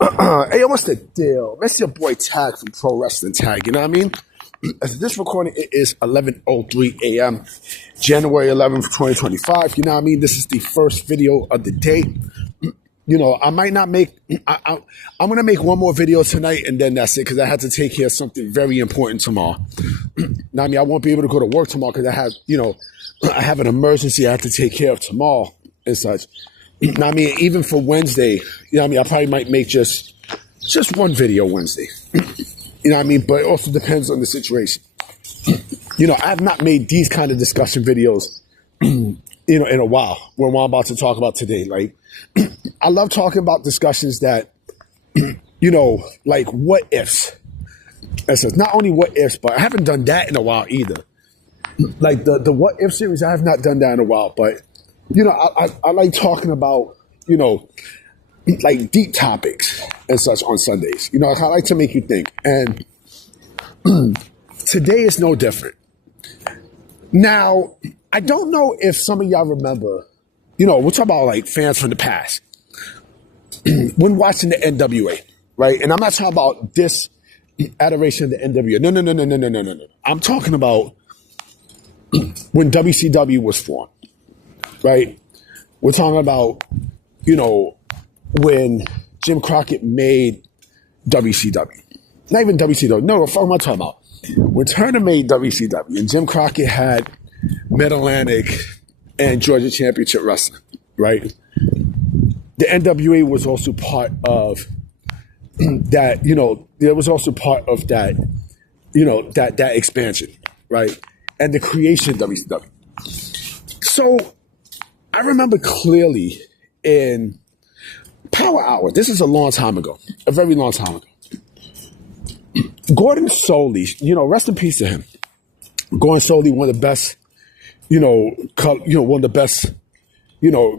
Hey, what's the deal? That's your boy Tag from Pro Wrestling Tag, you know what I mean? As this recording, it is 11:03 a.m., January 11th, 2025, you know what I mean? This is the first video of the day. You know, I might not make, I'm going to make one more video tonight and then that's it because I had to take care of something very important tomorrow. Now, I mean, I won't be able to go to work tomorrow because I have, I have an emergency I have to take care of tomorrow and such. Now, I mean, even for Wednesday, I probably might make just one video Wednesday. You know what I mean? But it also depends on the situation. I have not made these kind of discussion videos, in a while. What I'm about to talk about today. Like, I love talking about discussions that, like what ifs. And so not only what ifs, but I haven't done that in a while either. Like the what if series, I have not done that in a while. But, I like talking about, like deep topics and such on Sundays. I like to make you think. And today is no different. Now, I don't know if some of y'all remember, we're talking about like fans from the past. When watching the NWA, right? And I'm not talking about this adoration of the NWA. No. I'm talking about when WCW was formed, right? We're talking about, when Jim Crockett made WCW. Not even WCW. No, what am I talking about? When Turner made WCW and Jim Crockett had Mid-Atlantic and Georgia Championship Wrestling, right? The NWA was also part of that, there was also part of that, that expansion, right? And the creation of WCW. So I remember clearly in Power Hour, this is a long time ago, a very long time ago. Gordon Solie, rest in peace to him. Gordon Solie, one of the best, one of the best,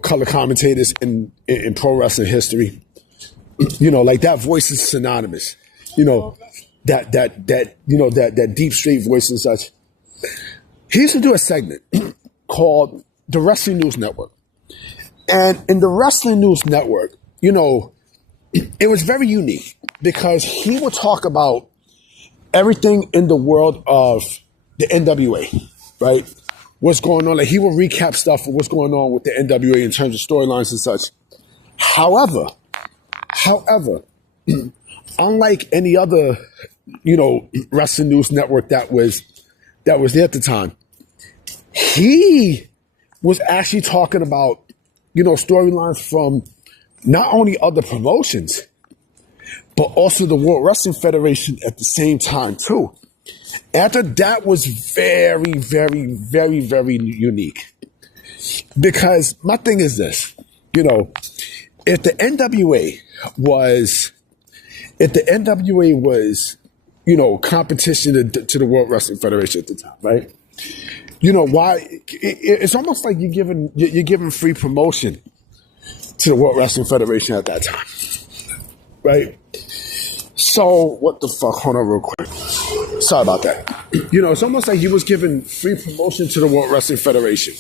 color commentators in pro wrestling history. Like that voice is synonymous. That deep straight voice and such. He used to do a segment called the Wrestling News Network. And in the Wrestling News Network, it was very unique because he would talk about everything in the world of the NWA, right? What's going on? Like he will recap stuff of what's going on with the NWA in terms of storylines and such. However, unlike any other, wrestling news network that was there at the time, he was actually talking about, storylines from not only other promotions, but also the World Wrestling Federation at the same time too. After that was very, very, very, very unique. Because my thing is this, if the NWA was, competition to the World Wrestling Federation at the time, right? Why? It's almost like you're giving free promotion to the World Wrestling Federation at that time, right? So what the fuck? Hold on real quick. Sorry about that. It's almost like you was giving free promotion to the World Wrestling Federation,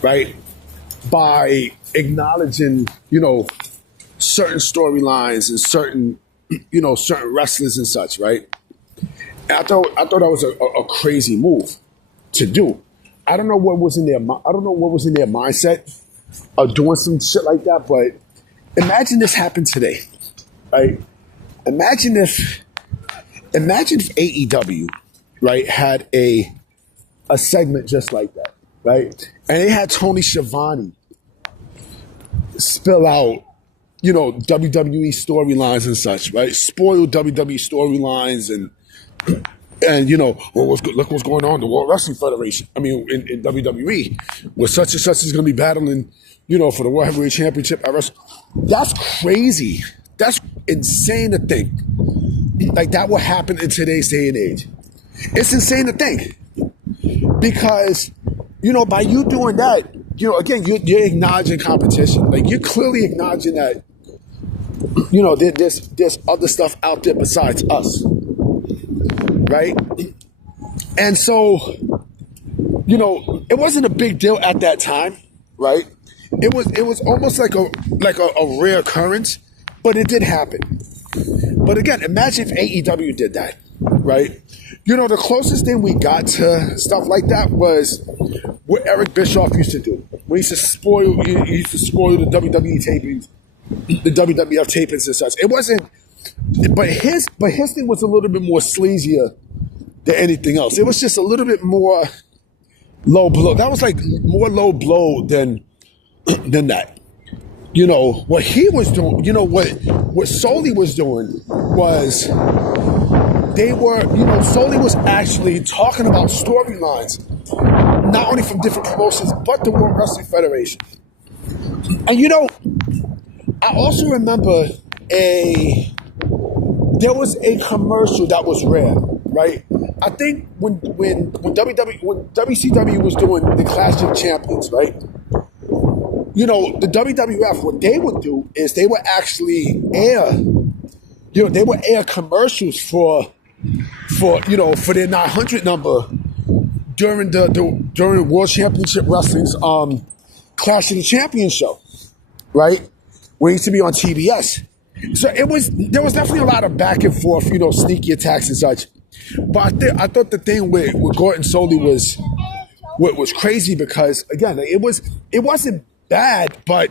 right? By acknowledging, certain storylines and certain wrestlers and such, right? And I thought that was a crazy move to do. I don't know what was in their mindset of doing some shit like that, but imagine this happened today, right? Imagine if AEW, right, had a segment just like that, right? And they had Tony Schiavone spill out, WWE storylines and such, right? Spoiled WWE storylines and look what's going on in the World Wrestling Federation. I mean, in WWE, where such and such is going to be battling, for the World Heavyweight Championship at Wrestle. That's crazy. That's insane to think. Like that will happen in today's day and age. It's insane to think. Because, by you doing that, again, you're acknowledging competition. Like you're clearly acknowledging that, there's other stuff out there besides us. Right? And so, it wasn't a big deal at that time, right? It was almost like a rare occurrence But it did happen. But again, imagine if AEW did that, right? You know, the closest thing we got to stuff like that was what Eric Bischoff used to do. He used to spoil the WWE tapings, the WWF tapings and such. It wasn't, but his thing was a little bit more sleazier than anything else. It was just a little bit more low blow. That was like more low blow than that. You know, what he was doing, you know, what Solie was doing was Solie was actually talking about storylines, not only from different promotions, but the World Wrestling Federation. And you know, I also remember there was a commercial that was rare, right? I think when WCW was doing the Clash of Champions, right? You know, the WWF, what they would do is they would actually air, they would air commercials for their 900 number during World Championship Wrestling's Clash of the Champions show, right? Where it used to be on TBS. So there was definitely a lot of back and forth, sneaky attacks and such. But I thought the thing with Gordon Solie was crazy because again, it wasn't bad, but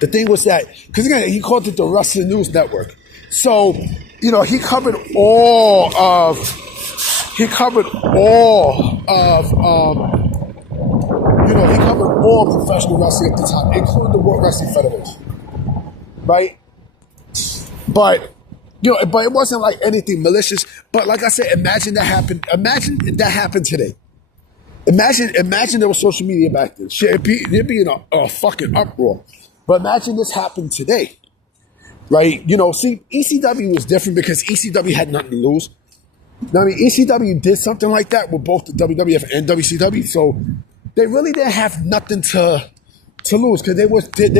the thing was that because again he called it the Wrestling News Network. So he covered all of professional wrestling at the time, including the World Wrestling Federation, right? But but it wasn't like anything malicious. But like I said, imagine that happened. Imagine that happened today. Imagine there was social media back then. Shit, it'd be in a fucking uproar. But imagine this happened today, right? See, ECW was different because ECW had nothing to lose. I mean, ECW did something like that with both the WWF and WCW, so they really didn't have nothing to lose because they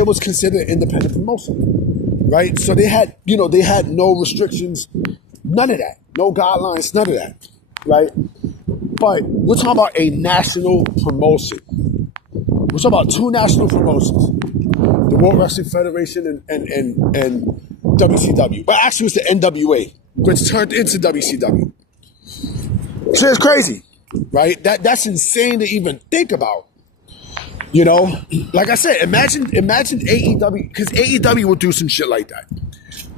was considered independent promotion, right? So they had no restrictions, none of that, no guidelines, none of that, right? But we're talking about a national promotion. We're talking about two national promotions, the World Wrestling Federation and WCW. But actually, it's the NWA, which turned into WCW. So it's crazy, right? That's insane to even think about. Like I said, imagine AEW, because AEW would do some shit like that.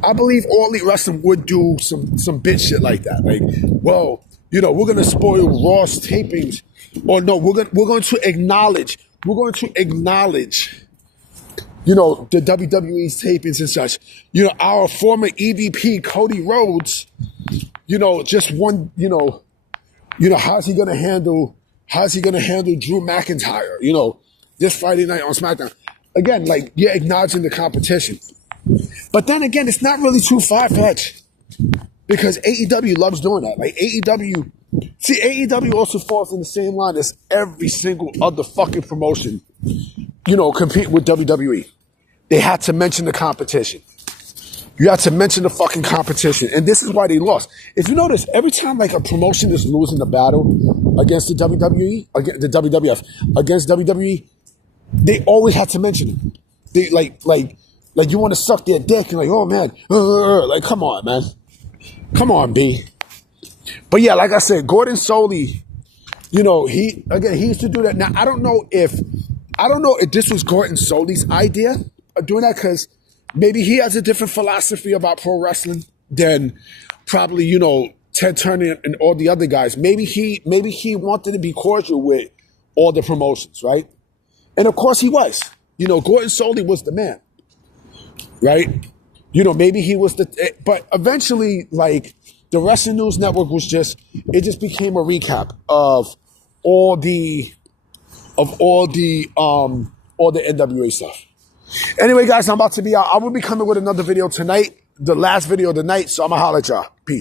I believe All Elite Wrestling would do some bitch shit like that. Like, well, we're gonna spoil Raw's tapings, or no, we're going to acknowledge, the WWE's tapings and such. Our former EVP Cody Rhodes, just won. How's he gonna handle Drew McIntyre? This Friday night on SmackDown. Again, like you're acknowledging the competition, but then again, it's not really too far-fetched. Because AEW loves doing that. Like AEW also falls in the same line as every single other fucking promotion, compete with WWE. They had to mention the competition. You had to mention the fucking competition. And this is why they lost. If you notice, every time like a promotion is losing the battle against the WWE, against the WWF, against WWE, they always had to mention it. They like you want to suck their dick and like, oh man, like come on, man. Come on, B. But yeah, like I said, Gordon Solie, he used to do that. Now I don't know if this was Gordon Solie's idea of doing that because maybe he has a different philosophy about pro wrestling than probably Ted Turner and all the other guys. Maybe he wanted to be cordial with all the promotions, right? And of course he was. Gordon Solie was the man, right? Maybe he was but eventually, like, the Wrestling News Network it just became a recap of all the NWA stuff. Anyway, guys, I'm about to be out. I will be coming with another video tonight, the last video of the night, so I'm gonna holler at y'all. Peace.